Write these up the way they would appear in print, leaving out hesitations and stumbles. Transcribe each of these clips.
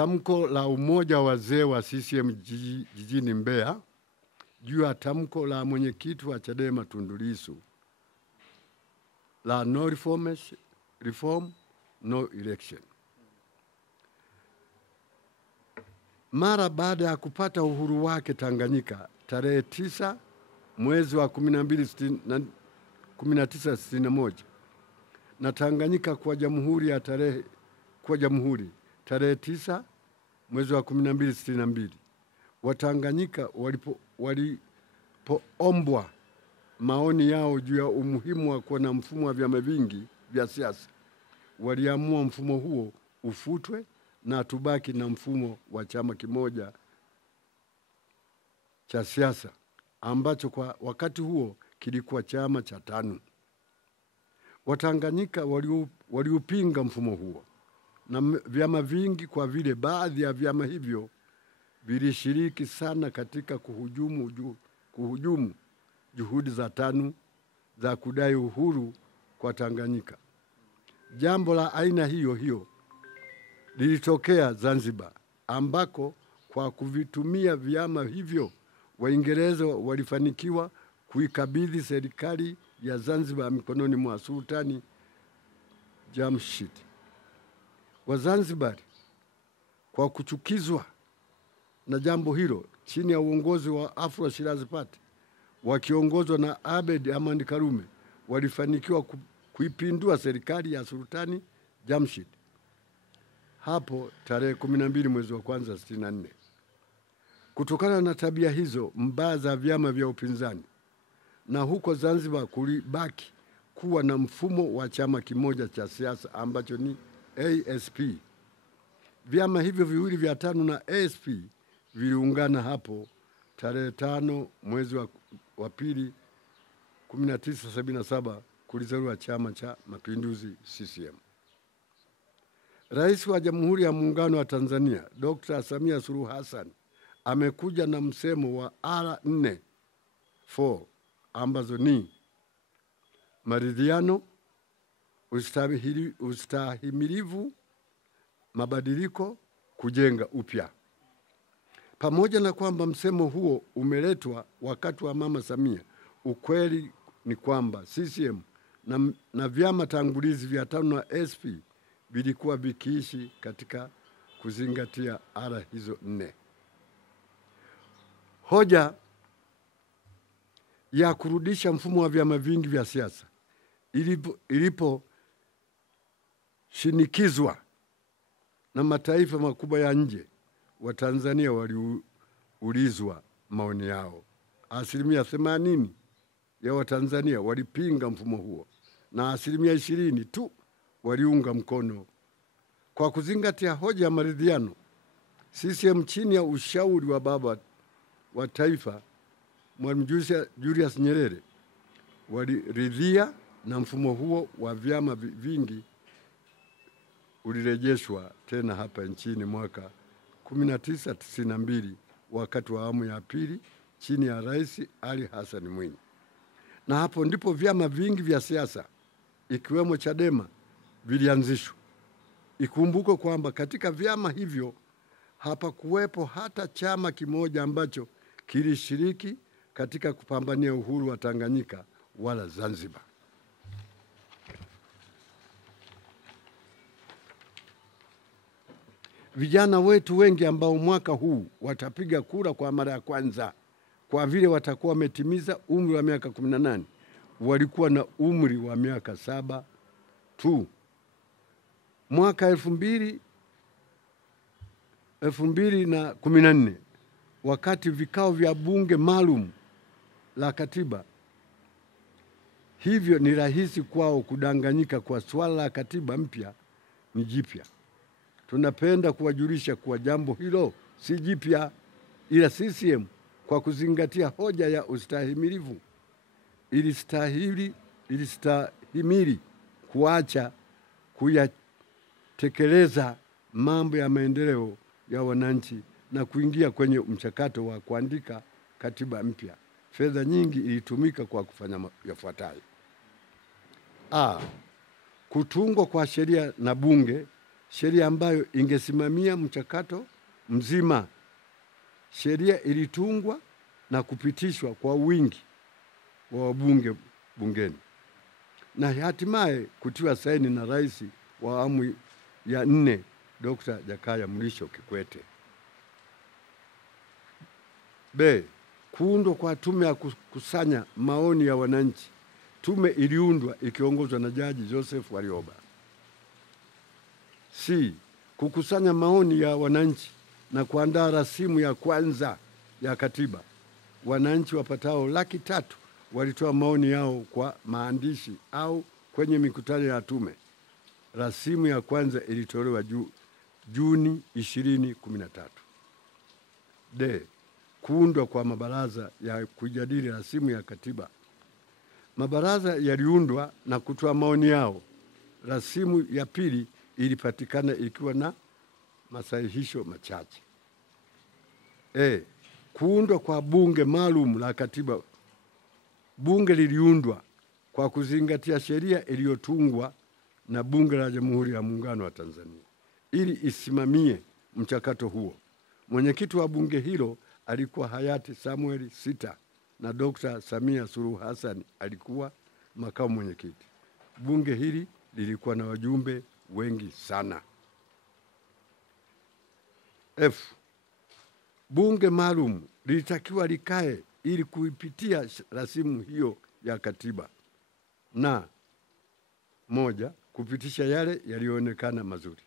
tamko la umoja wa wazee wa CCM jijini Mbeya juu ya tamko la mwenyekiti wa Chadema Tundu Lissu la no reform, no election. Mara baada ya kupata uhuru wake Tanganyika tarehe 9 mwezi wa 1961 na Tanganyika kwa jamhuri tarehe 9 mwezi wa 1262, Watanganyika walipoombwa maoni yao juu ya umuhimu wa kuwa na mfumo wa vyama vingi vya siasa, waliamua mfumo huo ufutwe na tubaki na mfumo wa chama kimoja cha siasa ambacho kwa wakati huo kilikuwa chama cha TANU. Watanganyika waliupinga mfumo huo na vyama vingi, kwa vile baadhi ya vyama hivyo vilishiriki sana katika kuhujumu juhudi za TANU za kudai uhuru kwa Tanganyika. Jambo la aina hiyo lilitokea Zanzibar, ambako kwa kuvitumia vyama hivyo Waingereza walifanikiwa kuikabidhi serikali ya Zanzibar mikononi mwa Sultani Jamshid. Wazanzibari kwa kuchukizwa na jambo hilo, chini ya uongozi wa Afro Shirazi Party wakiongozwa na Abed Amani Karume, walifanikiwa kuipindua serikali ya Sultani Jamshid hapo tarehe 12 mwezi wa kwanza 64. Kutokana na tabia hizo mbaya za vyama vya upinzani, na huko Zanzibar kulibaki kuwa na mfumo wa chama kimoja cha siasa ambacho ni ASP. Vyama hivyo viwili vya TANU na ASP viliungana hapo tarehe 5 mwezi wa pili 1977 kulizaliwa Chama cha Mapinduzi CCM. Rais wa Jamhuri ya Muungano wa Tanzania Dr. Samia Suluhu Hassan amekuja na msemo wa R4 ambazo ni maridhiano, ustahimilivu, mabadiliko, kujenga upya. Pamoja na kwamba msemo huo umeletwa wakati wa Mama Samia, ukweli ni kwamba CCM na vyama tangulizi vya TANU na ASP vilikuwa vikiishi katika kuzingatia ara hizo 4. Hoja ya kurudisha mfumo wa vyama vingi vya siasa iliposhinikizwa na mataifa makubwa ya nje, Watanzania waliulizwa maoni yao. 80% ya Watanzania walipinga mfumo huo na 20% tu waliunga mkono. Kwa kuzingatia hoja ya maridhiano, CCM chini ya ushauri wa baba wa taifa Mwalimu Julius Nyerere waliridhia na mfumo huo wa vyama vingi ulirejeshwa tena hapa nchini mwaka 1992 wakati wa awamu ya pili chini ya Rais Ali Hassan Mwinyi. Na hapo ndipo vyama vingi vya siasa ikiwemo Chadema vilianzishwa. Ikumbuke kwamba katika vyama hivyo hapakuwepo hata chama kimoja ambacho kilishiriki katika kupambania uhuru wa Tanganyika wala Zanzibar. Vijana wetu wengi ambao mwaka huu watapiga kura kwa mara ya kwanza, kwa vile watakuwa wametimiza umri wa miaka 18, walikuwa na umri wa miaka 7 tu. Mwaka 2014 wakati vikao vya bunge maalum la katiba, hivyo ni rahisi kwao kudanganyika kwa swala la katiba mpya ni jipya. Tunapenda kuwajulisha kuwa jambo hilo si jipya, ila CCM kwa kuzingatia hoja ya ustahimilivu ilistahimili kuacha kuyatekeleza mambo ya maendeleo ya wananchi na kuingia kwenye mchakato wa kuandika katiba mpya. Fedha nyingi ilitumika kwa kufanya yafuatayo: kutungwa kwa sheria na bunge sheria ambayo ingesimamia mchakato mzima. Sheria ilitungwa na kupitishwa kwa wingi wa wabunge bungeni na hatimaye kutiwa saini na Rais wa awamu ya 4 Dr. Jakaya Mrisho Kikwete. B. Kuundwa kwa tume ya kukusanya maoni ya wananchi. Tume iliundwa ikiongozwa na Jaji Joseph Warioba. C. Kukusanya maoni ya wananchi na kuandaa rasimu ya kwanza ya katiba. Wananchi wapatao 300,000 walitoa maoni yao kwa maandishi au kwenye mikutano ya tume. Rasimu ya kwanza ilitolewa Juni 2013. D. Kuundwa kwa mabaraza ya kujadili rasimu ya katiba. Mabaraza yaliundwa na kutoa maoni yao. Rasimu ya pili ilipatikana ikiwa na masahihisho machache. Kuundwa kwa bunge maalum la katiba. Bunge liliundwa kwa kuzingatia sheria iliyotungwa na Bunge la Jamhuri ya Muungano wa Tanzania ili isimamie mchakato huo. Mwenyekiti wa bunge hilo alikuwa hayati Samuel Sita na Dr. Samia Suluhu Hassan alikuwa makamu mwenyekiti. Bunge hili lilikuwa na wajumbe wengi sana. F. Bunge maalum lilitakiwa likae ili kuipitia rasimu hiyo ya katiba na 1. Kupitisha yale yaliyoonekana mazuri.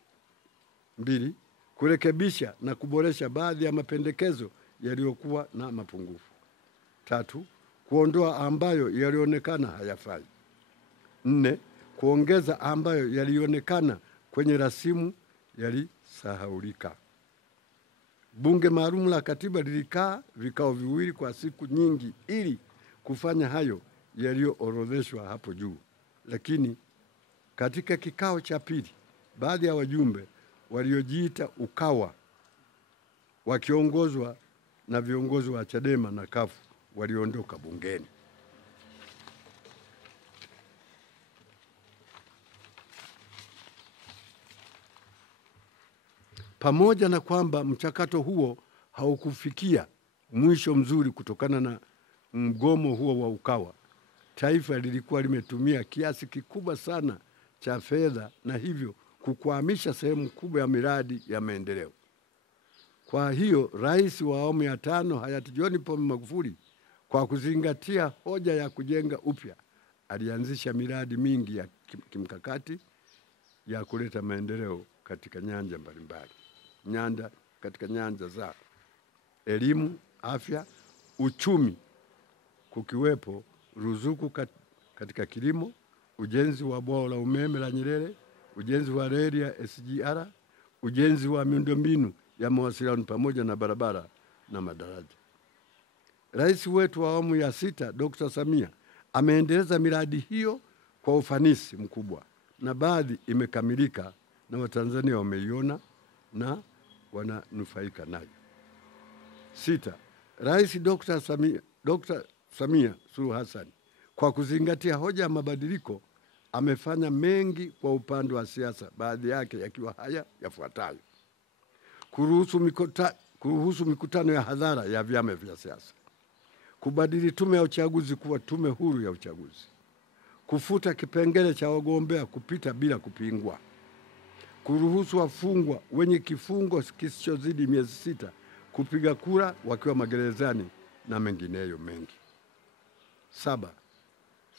2. Kurekebisha na kuboresha baadhi ya mapendekezo yaliyokuwa na mapungufu. 3. Kuondoa ambayo yalionekana hayafai. 4. Kuongeza ambayo yalionekana kwenye rasimu yalisahaulika. Bunge maalum la katiba lilikaa vikao viwili kwa siku nyingi ili kufanya hayo yaliyoorodheshwa hapo juu. Lakini katika kikao cha pili, baadhi ya wajumbe waliojiita UKAWA wakiongozwa na viongozi wa Chadema na CUF waliondoka bungeni. Pamoja na kwamba mchakato huo haukufikia mwisho mzuri kutokana na mgomo huo wa UKAWA, taifa lilikuwa limetumia kiasi kikubwa sana cha fedha na hivyo kukwamisha sehemu kubwa ya miradi ya maendeleo. Kwa hiyo Rais wa awamu ya 5 hayati John Pombe Magufuli, kwa kuzingatia hoja ya kujenga upya, alianzisha miradi mingi ya kimkakati ya kuleta maendeleo katika nyanja mbalimbali. Katika nyanja za elimu, afya, uchumi, kukiwepo ruzuku katika kilimo, ujenzi wa bwawa la umeme la Nyerere, ujenzi wa reli ya SGR, ujenzi wa miundombinu ya mawasiliano pamoja na barabara na madaraja. Rais wetu wa awamu ya 6 Dr. Samia ameendeleza miradi hiyo kwa ufanisi mkubwa na baadhi imekamilika na Watanzania wameiona na wananufaika nayo. 6. Rais Dr. Samia Suluhu Hassan, kwa kuzingatia hoja ya mabadiliko, amefanya mengi kwa upande wa siasa, baadhi yake yakiwa haya yafuatayo: kuruhusu mikutano ya hadhara ya vyama vya siasa, kubadili tume ya uchaguzi kuwa tume huru ya uchaguzi, kufuta kipengele cha wagombea kupita bila kupingwa, kuruhusu wafungwa wenye kifungo kisichozidi miezi 6 kupiga kura wakiwa magerezani na mengineyo mengi. 7.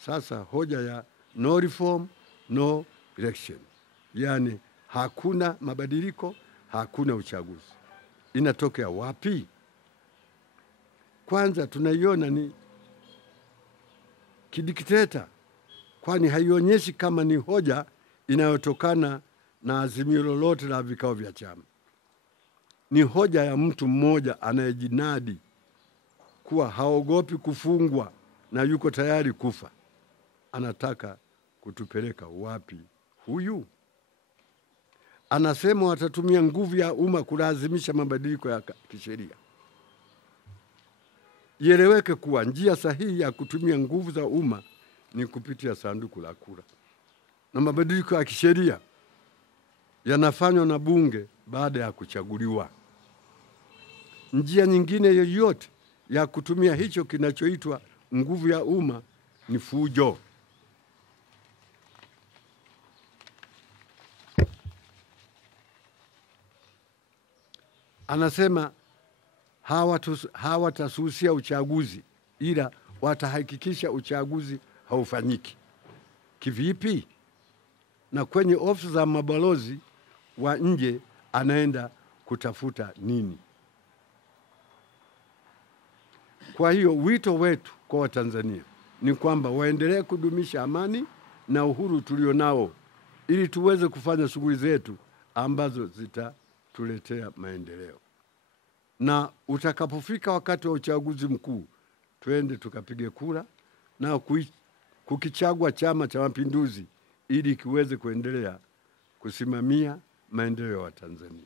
Sasa hoja ya no reform, no election, yani hakuna mabadiliko, hakuna uchaguzi, inatokea wapi? Kwanza tunaiona ni kidikteta, kwani haionyeshi kama ni hoja inayotokana na azimio lolote la vikao vya chama. Ni hoja ya mtu mmoja anayejinadi kuwa haogopi kufungwa na yuko tayari kufa. Anataka kutupeleka wapi huyu? Anasema watatumia nguvu ya umma kulazimisha mabadiliko ya kisheria. Ieleweke kuwa njia sahihi ya kutumia nguvu za umma ni kupitia sanduku la kura, na mabadiliko ya kisheria yanafanywa na bunge baada ya kuchaguliwa. Njia nyingine yoyote ya kutumia hicho kinachoitwa nguvu ya umma ni fujo. Anasema hawatasusia uchaguzi, ila watahakikisha uchaguzi haufanyiki. Kivipi? Na kwenye ofisi za mabalozi wa nje anaenda kutafuta nini? Kwa hiyo wito wetu kwa Watanzania ni kwamba waendelee kudumisha amani na uhuru tulionao, ili tuweze kufanya shughuli zetu ambazo zitatuletea maendeleo. Na utakapofika wakati wa uchaguzi mkuu, twende tukapige kura na kukichagua Chama cha Mapinduzi ili kiweze kuendelea kusimamia maendeleo ya Tanzania.